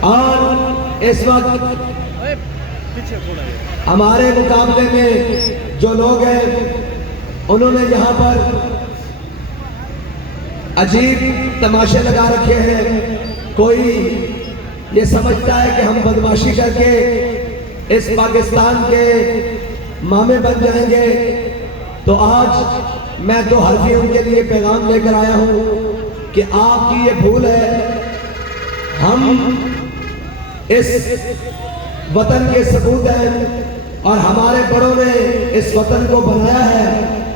اور اس وقت ہمارے مقابلے میں جو لوگ ہیں انہوں نے یہاں پر عجیب تماشے لگا رکھے ہیں. کوئی یہ سمجھتا ہے کہ ہم بدماشی کر کے اس پاکستان کے مامے بن جائیں گے. تو آج میں دو حرفی ان کے لیے پیغام لے کر آیا ہوں کہ آپ کی یہ بھول ہے. ہم اس وطن کے سپوت ہیں اور ہمارے بڑوں نے اس وطن کو بنایا ہے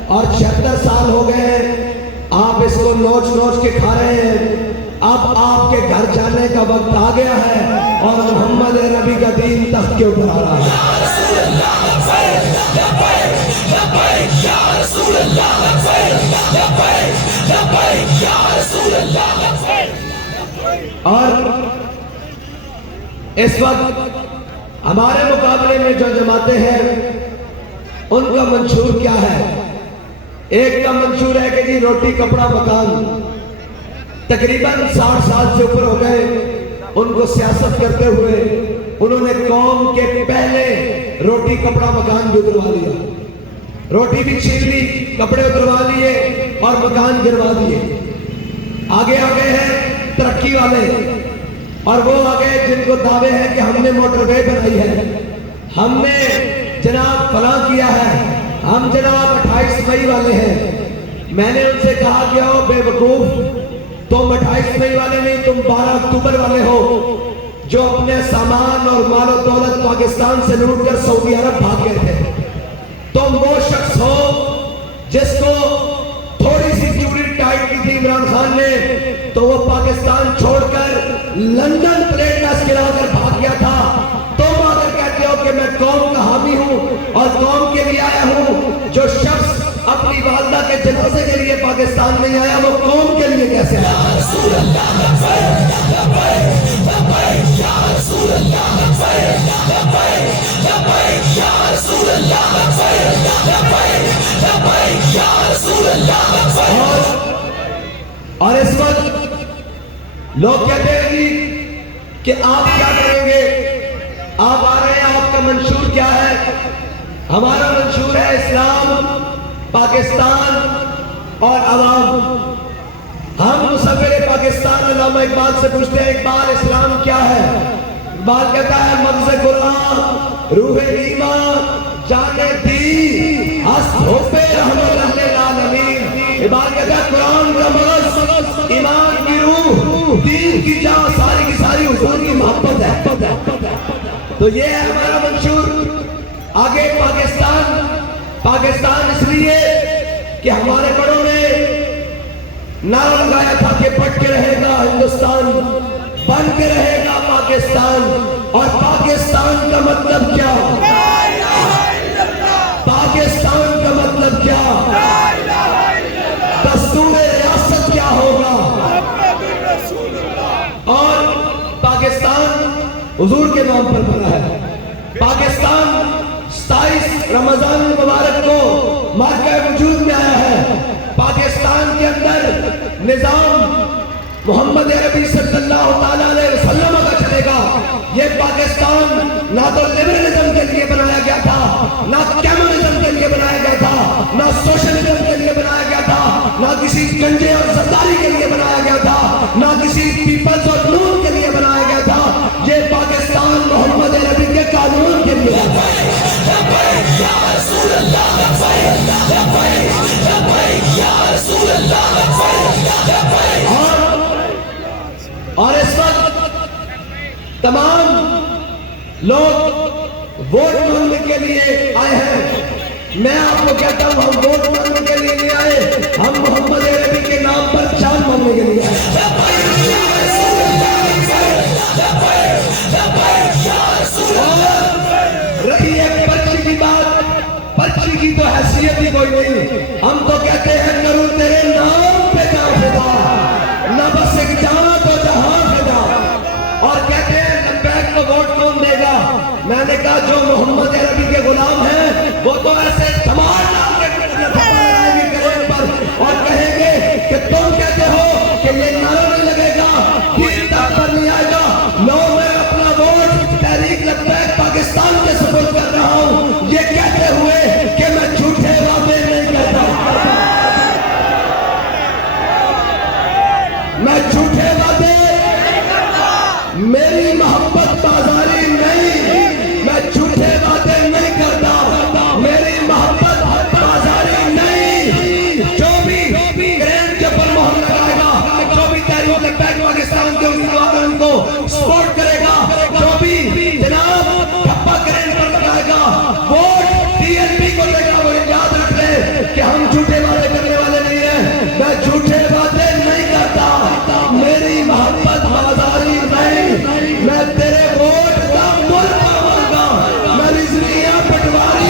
اور 76 سال ہو گئے ہیں. آپ اس کو نوچ نوچ کے کھا رہے ہیں. اب آپ کے گھر جانے کا وقت آ گیا ہے اور محمد نبی کا دین تخت کے اوپر آ رہا ہے. اور اس وقت ہمارے مقابلے میں جو جماعتیں ہیں ان کا منشور کیا ہے؟ ایک کا منشور ہے کہ جی روٹی کپڑا مکان. تقریباً 60 سال سے اوپر ہو گئے ان کو سیاست کرتے ہوئے. انہوں نے قوم کے پہلے روٹی کپڑا مکان بھی اتروا لیا. روٹی بھی چھین لی, کپڑے اتروا لیے اور مکان گروا دیے. آگے آگے ہیں ترقی والے اور وہ آگے جن کو دعوے ہیں کہ ہم نے موٹر وے بنائی ہے, ہم نے جناب فلاں کیا ہے, ہم جناب 28 مئی والے ہیں. میں نے ان سے کہا کہ او بے وقوف, تم 28 مئی والے نہیں, تم 12 اکتوبر والے ہو جو اپنے سامان اور مال و دولت پاکستان سے لوٹ کر سعودی عرب بھاگ گئے تھے. تم وہ شخص ہو جس کو تھوڑی سی چوڑی ٹائٹ کی تھی عمران خان نے تو وہ پاکستان چھوڑ کر لندن پلیٹ نس گرا کر بھاگ گیا تھا. تم اگر کہتے ہو کہ میں قوم کا حامی ہوں اور قوم کے لیے آیا ہوں, جو شخص اپنی والدہ کے جنازے کے لیے پاکستان میں آیا وہ قوم کے لیے کیسے آیا؟ اور اس وقت لوگ کہتے ہیں کہ آپ کیا کریں گے, آپ آ رہے ہیں, آپ کا منشور کیا ہے؟ ہمارا منشور ہے اسلام, پاکستان اور عوام. ہم مصور پاکستان علامہ اقبال سے پوچھتے ہیں اقبال اسلام کیا ہے؟ اقبال کہتا ہے مغز قرآن روح ایمان جان دی ہست حب رحمت للعالمین. اقبال کہتا ہے قرآن کا مغز, ایمان کی روح, دین کی جان, ساری کی ساری حضور کی محبت ہے. تو یہ ہے ہمارا منشور. آگے پاکستان اس لیے کہ ہمارے بڑوں نے نعرہ لگایا تھا کہ بٹ کے رہے گا ہندوستان, بن کے رہے گا پاکستان. اور پاکستان کا مطلب کیا؟ پاکستان کا مطلب کیا؟ دستور ریاست کیا ہوگا؟ اور پاکستان حضور کے نام پر بنا ہے. پاکستان 27 رمضان المبارک کو مارکہ وجود میں آیا ہے. پاکستان کے اندر نظام محمد عربی صلی اللہ تعالیٰ علیہ وسلم کا چلے گا. یہ پاکستان نہ تو لبرلزم کے لیے بنایا گیا تھا, نہ کمیونزم کے لیے بنایا گیا تھا, نہ سوشلزم کے لیے بنایا گیا تھا, نہ کسی گنجے اور زرداری کے لیے بنایا گیا تھا, نہ کسی پیپلز اور نون کے لیے بنایا گیا تھا. یہ پاکستان محمد عربی کے قانون کے لیے اور اس وقت تمام لوگ ووٹ مانگنے کے لیے آئے ہیں. میں آپ کو کہتا ہوں ہم ووٹ مانگنے کے لیے نہیں آئے, ہم محمد عربی کے نام پر جان مانگنے کے لیے آئے. رہی ہے پرچی کی بات, پرچی کی تو حیثیت ہی کوئی نہیں. ہم تو کہتے ہیں کروں تیرے نام پہ جان فدا, نہ بس ایک جانا تو جہاں فدا. اور کہتے ہیں لبیک کو ووٹ کون دے گا؟ میں نے کہا جو محمد عربی کے غلام ہیں وہ تو ایسے دھمال ڈال کے پر اور کہیں گے کہ تم کہتے ہو کہ یہ نعرہ نہیں لگے گا, دین تک پر نہیں آئے گا. لو میں وعدے میری محبت بازاری نہیں، میں جھوٹے وعدے نہیں کرتا، میری محبت بازاری نہیں۔ جو بھی کرین کے اوپر مہر لگائے گا، جو بھی تحریک لبیک پاکستان کے امیدواروں کو سپورٹ کرے گا، جو بھی جناب ٹھپا کرین پر لگائے گا، ووٹ ٹی ایل پی کو دے گا، وہ یاد رکھ لے کہ ہم جھوٹے وعدے کرنے والے نہیں ہیں، میں جھوٹے وعدے نہیں کرتا، میری محبت بازاری نہیں، میں تیرے ووٹ کا مل پاؤں گا، میں رضویاں پٹواری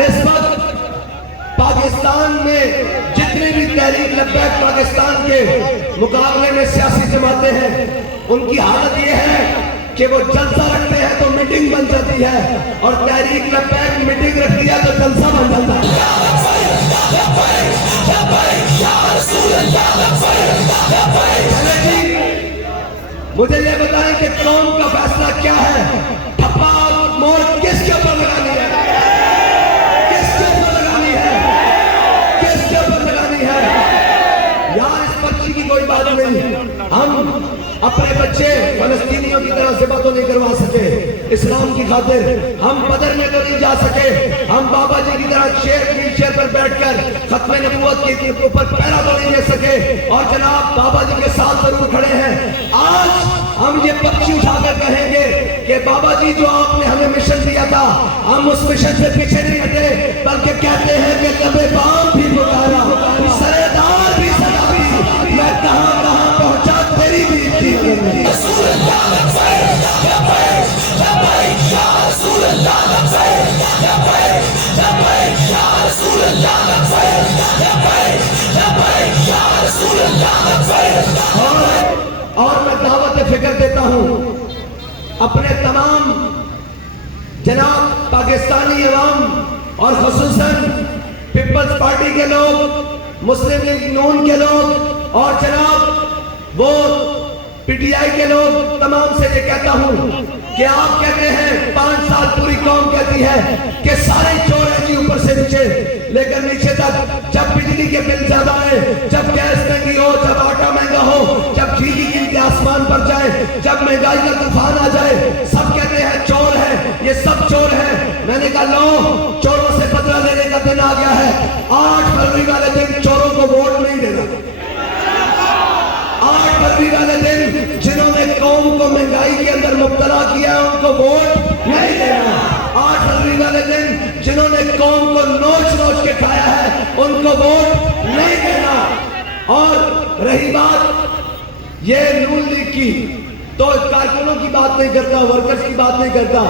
اس وقت پاکستان میں جتنے بھی تحریک لبیک پاکستان کے مقابلے میں سیاسی جماعتیں ہیں، ان کی حالت یہ ہے کہ وہ جلسہ رکھتے ہیں تو میٹنگ بن جاتی ہے، اور تحریک لبیک میٹنگ رکھتی ہے تو جلسہ بن جاتا ہے۔ مجھے یہ بتائیں کہ قوم کا فیصلہ کیا ہے؟ ٹھپا مور کس کے اوپر لگانی ہے؟ کس کے اوپر لگانی ہے؟ کس کے اوپر لگانی ہے؟ یار اس پرچی کی کوئی بات نہیں، ہم اپنے بچے فلسطینیوں کی طرح ذبح تو نہیں کروا سکے، اسلام کی خاطر ہم بدر میں تو نہیں جا سکے، ہم بابا جی کی طرح شیر پر بیٹھ کر ختم نبوت کے اوپر پہرا تو نہیں دے سکے، اور جناب بابا جی کے ساتھ ضرور کھڑے ہیں۔ آج ہم یہ پرچی اٹھا کر کہیں گے کہ بابا جی جو آپ نے ہمیں مشن دیا تھا، ہم اس مشن سے پیچھے نہیں ہٹے، بلکہ کہتے ہیں کہ لبے بام بھی پکارا، سرے دار بھی سجا دی، میں کہاں کہاں پہنچا تیری بھی اتنی نہیں۔ اور میں دعوت فکر دیتا ہوں اپنے تمام جناب پاکستانی عوام اور خصوصاً پیپلز پارٹی کے لوگ، مسلم لیگ نون کے لوگ، اور جناب وہ پی ٹی آئی کے لوگ، تمام سے یہ کہتا ہوں کہ آپ کہتے ہیں 5 سال پوری قوم کہتی ہے کہ سارے چور ہیں جی اوپر سے نیچے، لیکن نیچے تک جب بجلی کے بل زیادہ آئے، جب گیس مہنگی ہو، جب آٹا مہنگا ہو، جب گھی کی قیمتیں آسمان پر جائے، جب مہنگائی کا طوفان آ جائے، سب کہتے ہیں چور ہیں، یہ سب چور ہیں۔ میں نے کہا لو چوروں سے بدلہ لینے کا دن آ گیا ہے، 8 فروری والے دن چوروں کو ووٹ نہیں دینا۔ 8 فروری والے دن جنہوں نے قوم کو مہنگائی کے اندر مبتلا کیا ان کو ووٹ نہیں دینا۔ 8 فروری والے دن جنہوں نے قوم کو نوچ نوچ کے کھایا ہے ان کو ووٹ نہیں دینا۔ اور رہی بات یہ نون لیگ کی، تو کارکنوں کی بات نہیں کرتا، ورکرز کی بات نہیں کرتا،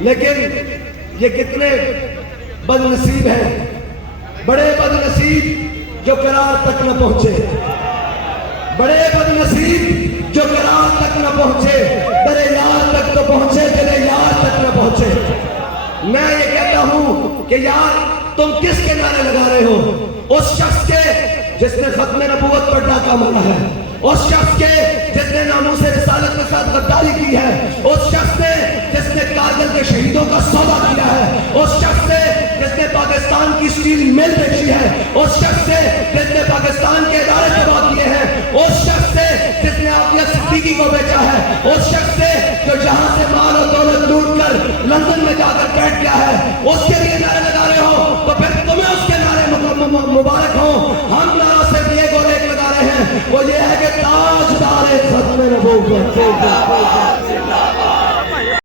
لیکن یہ کتنے بد نصیب ہیں، بڑے بد نصیب جو قرار تک نہ پہنچے، بڑے بد نصیب جو قرار تک نہ پہنچے، درے یار تک تو پہنچے، درے یار تک نہ پہنچے۔ میں یہ کہتا ہوں کہ یار تم کس کے نعرے لگا رہے ہو؟ اس شخص کے جس نے ختم نبوت پر ڈاکہ مارا ہے، اس شخص کے جس نے ناموس رسالت کے ساتھ غداری کی ہے، اس شخص نے جس نے کارگل کے شہیدوں کا سودا کیا ہے، اس شخص نے جس نے پاکستان کی سٹیل مل بیچی ہے، اس شخص سے جس نے پاکستان کے ادارے تباہ کیے ہیں، اس شخص سے جس نے عافیہ صدیقی کو بیچا ہے، اس شخص سے جو جہاں سے مال اور دولت لوٹ کر لندن میں جا کر بیٹھ گیا ہے، اس کے لیے نعرے لگا رہے ہو تو پھر تمہیں اس کے نعرے مبارک ہوں۔ ہم نعرہ صرف یہ گول ایک لگا رہے ہیں، وہ یہ ہے کہ تاجدار ختم نبوت